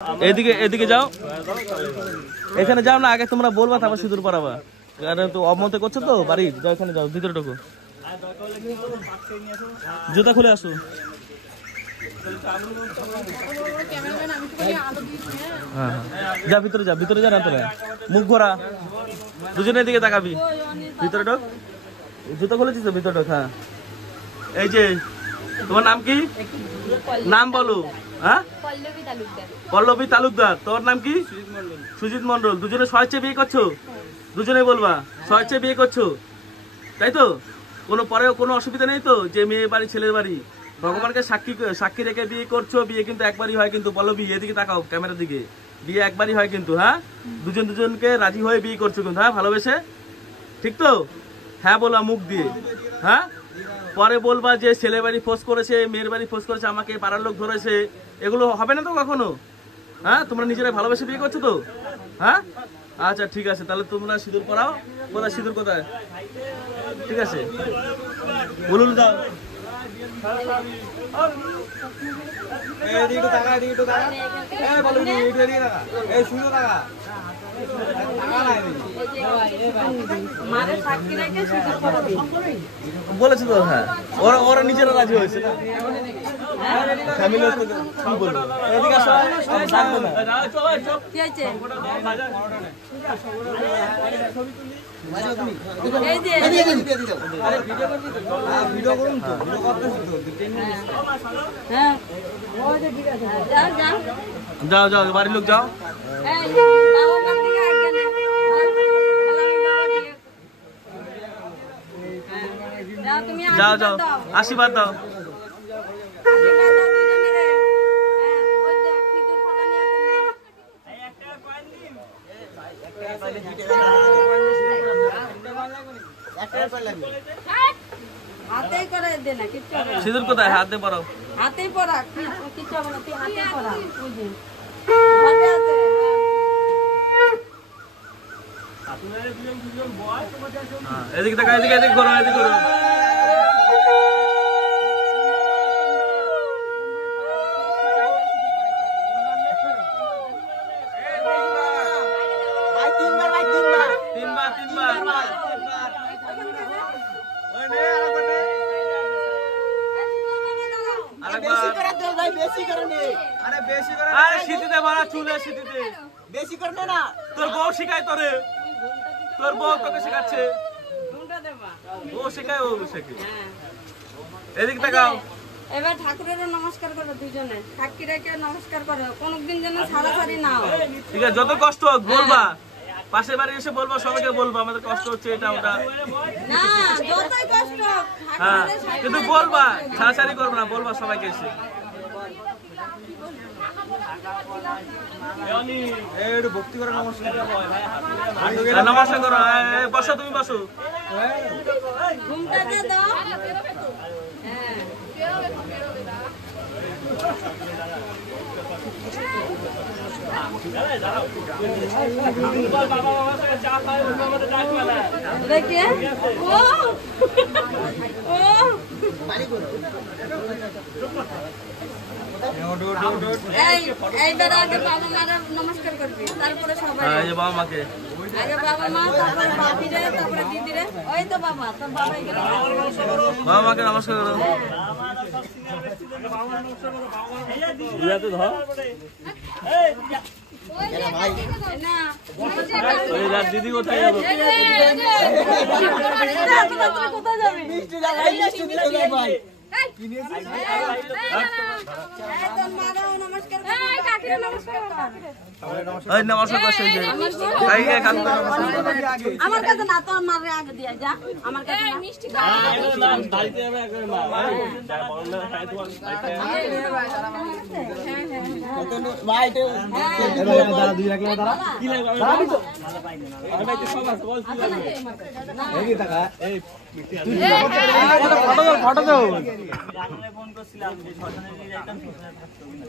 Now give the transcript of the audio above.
এদিকে এদিকে যাও, এখানে যাও না, আগে তোমরা বলবা তারপর সিঁদুর পরাবা। তো অমতে করছো তো বাড়ি, যাও এখানে যাও, ভিতরে ঢোকো, জুতা খুলে আসো। হ্যাঁ যা ভিতরে যা, ভিতরে যা না তোরা, মুখ ঘোরা, দুজনের দিকে তাকাবি, ভিতরে ঢোক, জুতা খুলেছিস তো, ভিতরে ঢোক। হ্যাঁ এই যে তোমার নাম কি, নাম বলো। হ্যাঁ পল্লবী তালুকদার। তোর নাম কি? সুজিত মন্ডল। দুজনে স্বেচ্ছায় বিয়ে করছো? দুজনে বলবা স্বেচ্ছায় বিয়ে করছো, তাই তো? কোনো পরে কোনো অসুবিধা নেই তো, যে মেয়ে বাড়ি ছেলের বাড়ি ভগবানকে সাক্ষী রেখে বিয়ে করছো? বিয়ে কিন্তু একবারই হয় কিন্তু পল্লবী, এদিকে তাকাও ক্যামেরার দিকে, বিয়ে একবারই হয় কিন্তু। হ্যাঁ দুজনকে রাজি হয়ে বিয়ে করছো কিন্তু, হ্যাঁ ভালোবেসে, ঠিক তো? হ্যাঁ বলবা মুখ দিয়ে। হ্যাঁ পরে বলবা যে ছেলে বাড়ি ফোর্স করেছে, মেয়ের বাড়ি ফোর্স করেছে, আমাকে পাড়ার লোক ধরেছে, এগুলো হবে না তো কখনো। হ্যাঁ তোমরা নিজেরাই ভালোবেসে বিয়ে করছো তো? হ্যাঁ আচ্ছা ঠিক আছে, তাহলে তোমরা সিঁদুর পরাও। কোথায় সিঁদুর, কোথায়? ঠিক আছে বলুন দাও। বলেছে তো, হ্যাঁ ওরা নিজেরা রাজি হয়েছে না, ফ্যামিলি কি বলবো। এদিকে আসো, থাকবে না। যাও যাও বাড়ির লোক যাও, যাও যাও আশীর্বাদ দাও। সিঁদুর কোথায়? হাতে পরাও, হাতে পরা, কিছু হবে না, তুই হাতে পরা। এদিকে দেখা, এদিকে এদিকে করো, এদিকে করো। তোর বউ শিখায় তোরে, তোর বউ তোকে শেখাচ্ছে, ও শেখায়, ও শেখে। এদিক তাকাও। এবার ঠাকুরেরও নমস্কার করো, দুজনে সাক্ষী রেখে নমস্কার করো, কোনদিন যেন ছাড়াছাড়ি না হয়। ঠিক আছে, যত কষ্ট হোক বলবা, পাশের বাড়ি এসে বলবা, সবাইকে বলবা আমাদের কষ্ট হচ্ছে এটা ওটা। না যতই কষ্ট হোক, হ্যাঁ কিন্তু বলবা, ছাড়াছাড়ি করবে না, বলবা সবাইকে এসে। নমস্কার করো, বসো তুমি, বসো। ঘুমটা দিয়ে দাও। দেখে ও এইবার আগে বাবা মারা নমস্কার করবি, তারপরে সবাই। বাবা মাকে আগে বাবা মা, তারপরে বাপিরে, তারপরে দিদিরে। ওই তো বাবা, তোর বাবাই গেল। বাবা মাকে নমস্কার করো। দিদি কোথায় যাবো? কোথায় যাবি? আমার কাছে না, তোর মারে আগে দিয়ে যা, আমার কাছে মিষ্টি ফটো দাও। ফোন করছিলাম যে শ্মশানে নিয়ে যাইতাম, শ্মশানে থাকতো কিন্তু